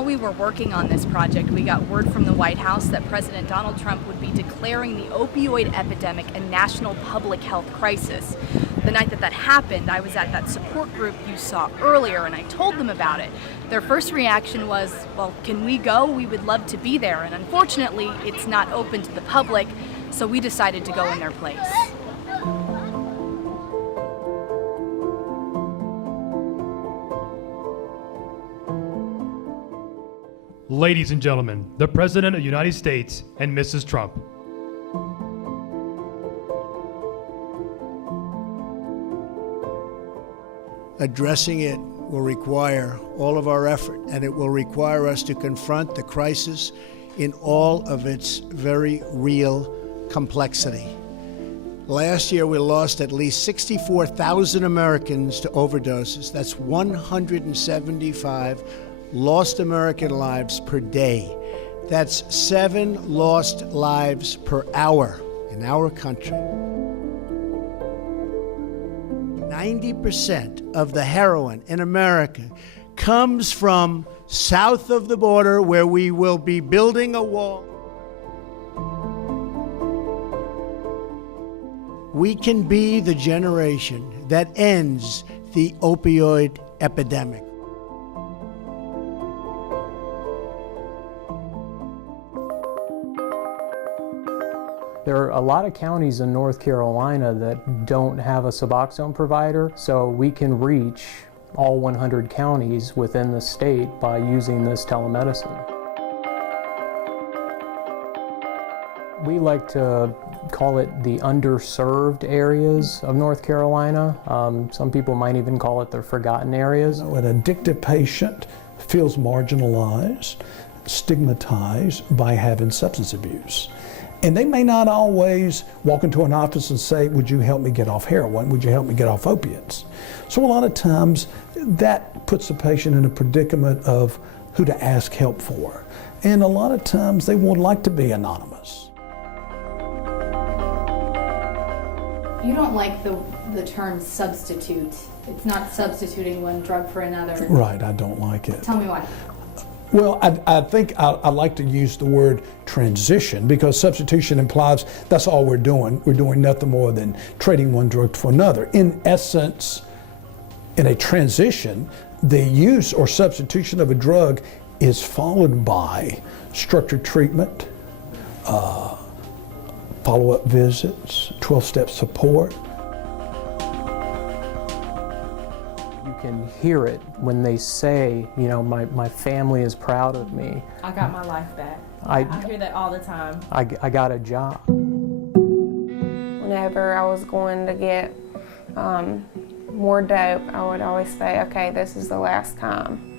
while we were working on this project, we got word from the White House that President Donald Trump would be declaring the opioid epidemic a national public health crisis. The night that happened, I was at that support group you saw earlier, and I told them about it. Their first reaction was, well, can we go? We would love to be there. And unfortunately, it's not open to the public, so we decided to go in their place. Ladies and gentlemen, the President of the United States and Mrs. Trump. Addressing it will require all of our effort, and it will require us to confront the crisis in all of its very real complexity. Last year, we lost at least 64,000 Americans to overdoses. That's 175 lost American lives per day. That's 7 lost lives per hour in our country. 90% of the heroin in America comes from south of the border, where we will be building a wall. We can be the generation that ends the opioid epidemic. There are a lot of counties in North Carolina that don't have a Suboxone provider, so we can reach all 100 counties within the state by using this telemedicine. We like to call it the underserved areas of North Carolina. Some people might even call it the forgotten areas. An addicted patient feels marginalized, stigmatized by having substance abuse. And they may not always walk into an office and say, would you help me get off heroin? Would you help me get off opiates? So a lot of times that puts the patient in a predicament of who to ask help for. And a lot of times they would like to be anonymous. You don't like the term substitute. It's not substituting one drug for another. Right, I don't like it. Tell me why. Well, I think I like to use the word transition, because substitution implies that's all we're doing. We're doing nothing more than trading one drug for another. In essence, in a transition, the use or substitution of a drug is followed by structured treatment, follow-up visits, 12-step support. You can hear it when they say, you know, my family is proud of me. I got my life back. I hear that all the time. I got a job. Whenever I was going to get more dope, I would always say, okay, this is the last time.